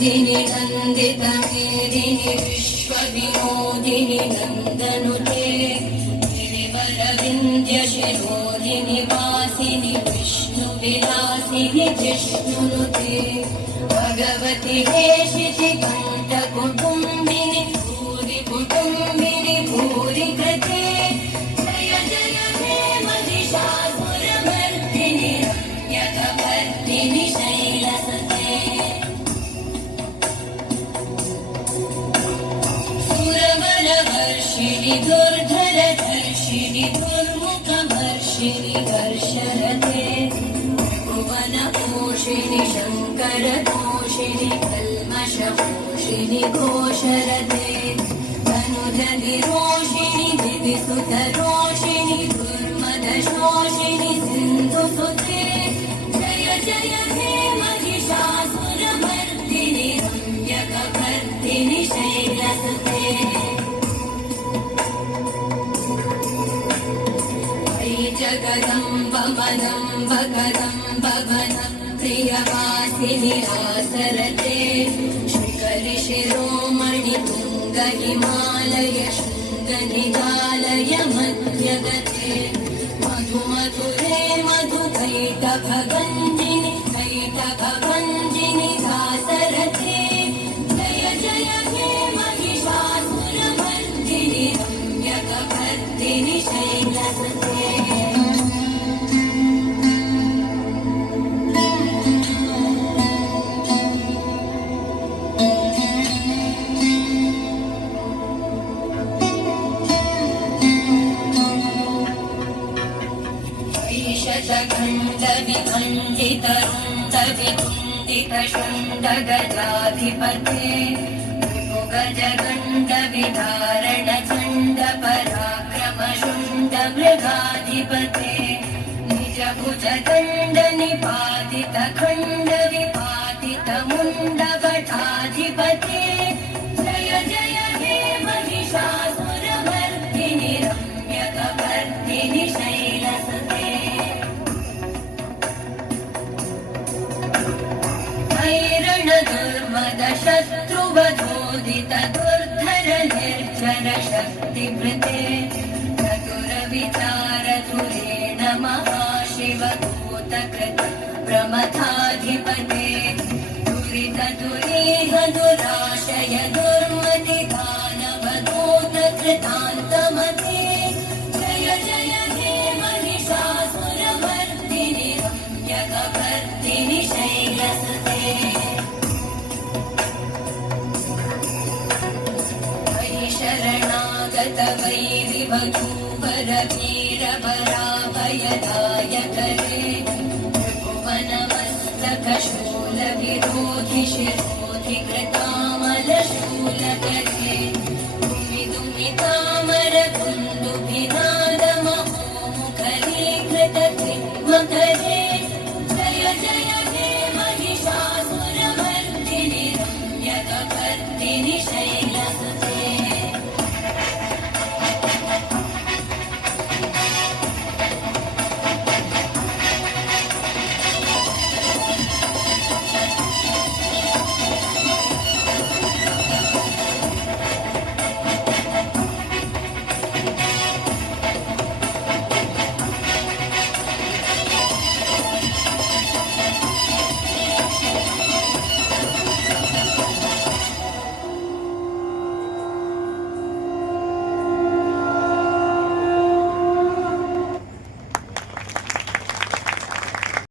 नन्दिनि नन्दितमेदिनि विश्वविनोदिनि नन्दनुते गिरिवरविन्द्यशिरोदिनि वासिनि विष्णुविलासिनि जिष्णुनुते भगवति हेशितिकण्ठकुटुम्बिनि भूरि कुटुम्बिनि भूरि कृते जय जय हे महिषासुरमर्दिनि रम्यकपर्दिनि शैलसुते सुरवरवर्षिणि दुर्धरधर्षिणि दुर्मुखवर्षिणि हर्षरते भुवनपोषिणि शङ्करतोषिणि कल्मषपोषिणि घोषरते धनुजनिरोषिणि दिविसुतरोषिणि दुर्मदशोषिणि सिन्धुसुते जय जय हे महिषासुरमर्दिनि रम्यकपर्दिनि शैलसुते जगदम्ब मदम्ब कदम्ब वनं प्रियवासिनि आसरते शिखरि शिरोमणि तुङ्ग हिमालय शृङ्गनिगालय मध्यगते मधु मधुरे मधु कैटभगञ्जिनि कैटभगञ्जिनि दासरते जय जय हे महिषासुरमर्दिनि रम्यकपर्दिनि शैलसुते खण्डविखण्डितरुण्डवितुण्डितशुण्डगजाधिपते गजगण्डविधारण चण्डपराक्रमशुण्डमृगाधिपते निजभुजदण्डनिपातितखण्डविपातितमुण्डभटाधिपते जय जय हे महिषासुरमर्दिनि रम्यकपर्दिनि शैलसुते दुर्मद शत्रुवधोदित दुर्धर निर्जर शक्तिभृते चतुरविचार धुरेण महाशिवभूतकृत प्रमथाधिपते दुरित दुरीह दुराशय दुर्मति दानवदूत कृतान्तमते जय जय हे महिषासुरमर्दिनि रम्यकपर्दिनि शैलसुते शरणागत वैरिवधूवर वीरवराभयदायकरे